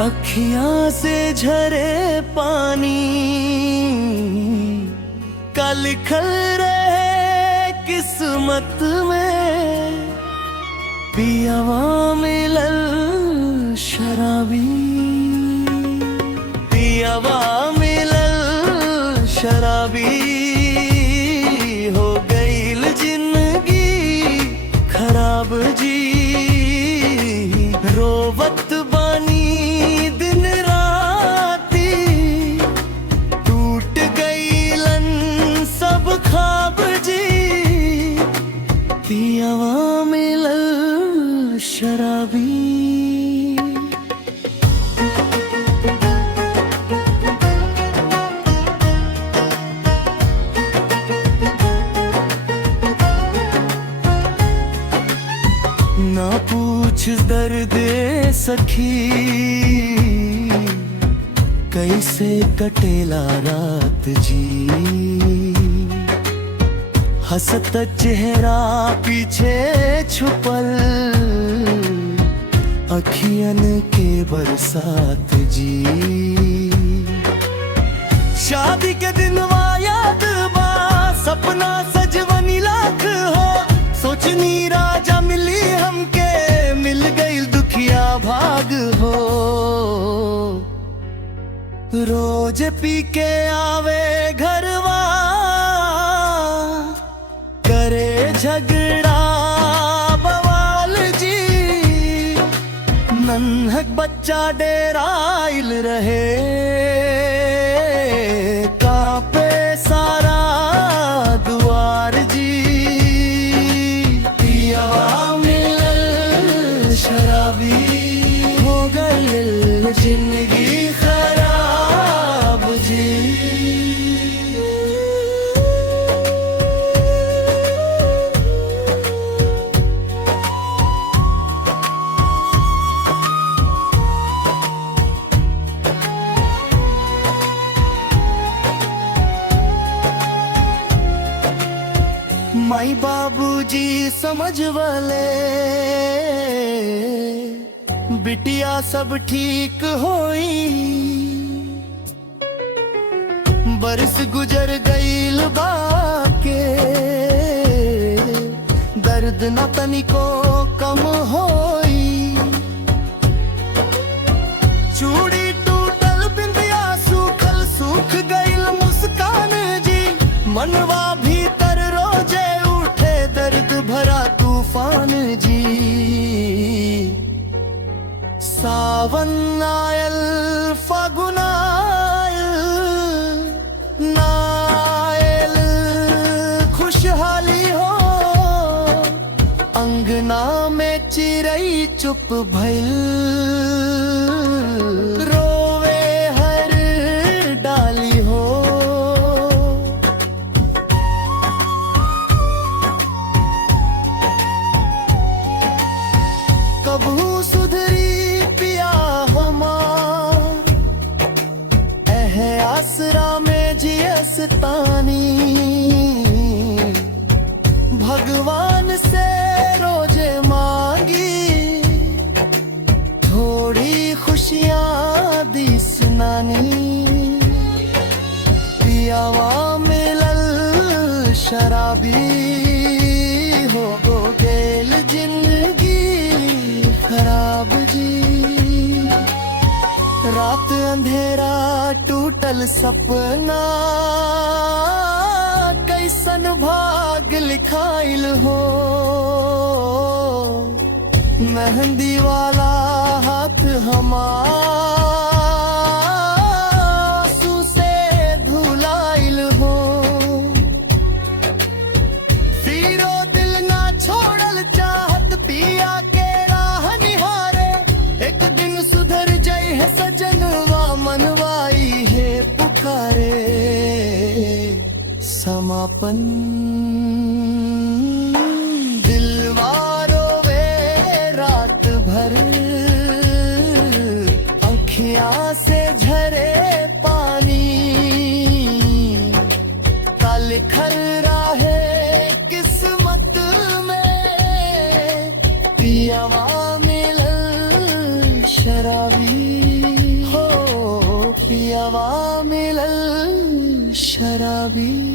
अखियां से झरे पानी का लिखल रहे किस्मत में, पियावा मिलल शराबी, पियावा मिलल शराबी, हो गईल जिंदगी खराब जी। रोवत बानी दिन राती, टूट गईलन सब ख्वाब जी, पियावा मिलल शराबी। ना पूछ दर्द सखी, कैसे कटेला रात जी। हंसत चेहरा पीछे छुपल, अखियन के बरसात जी। शादी के दिन याद बा, सपना सजवनी लाख हो, सोचनी राजा मिली हमके, मिल गई दुखिया भाग हो। रोज पी के आवे घरवा, करे झगड़ा बवाल जी। नन्हक बच्चा डेराइल रहे, कांपे सारा दुआर जी। पियावा मिलल शराबी, हो गईल जिंदगी खराब जी। माई बाबूजी समझवले, बिटिया सब ठीक होई। बरस गुजर गईल बाके, दर्द न तनिको कम होई। चूड़ी टूटल बिंदिया सूखल, सूख गईल मुस्कान जी। मनवा भीतर रोजे उठे दर्द भरा तूफान जी। सावन आयल फागुन आयल, नायल खुशहाली हो। अंगना में चिरई चुप भइल, रोवे हर डाली हो। कबहू सुधरी पिया हमार, एहे आसरा में जियस तानी। भगवान से रोजे मांगी, थोड़ी खुशियाँ दी सुनानी। पियावा मिलल शराबी, हो गेल जिंदगी खराब जी। रात अंधेरा टूटल सपना, कैसन भाग लिखाइल हो। मेहंदी वाला हाथ हमार, आंसू से धुलाइल हो। फिरो दिल ना छोड़ल चाहत, पिया के राह निहारे। एक दिन सुधर जाई है सजनवा, मनवाई है पुकारे। समापन दिलवारो वे रात भर, अखियां से झरे पानी। कल खर राहे किस्मत में, पियावा मिलल शराबी। दवा मिलल शराबी।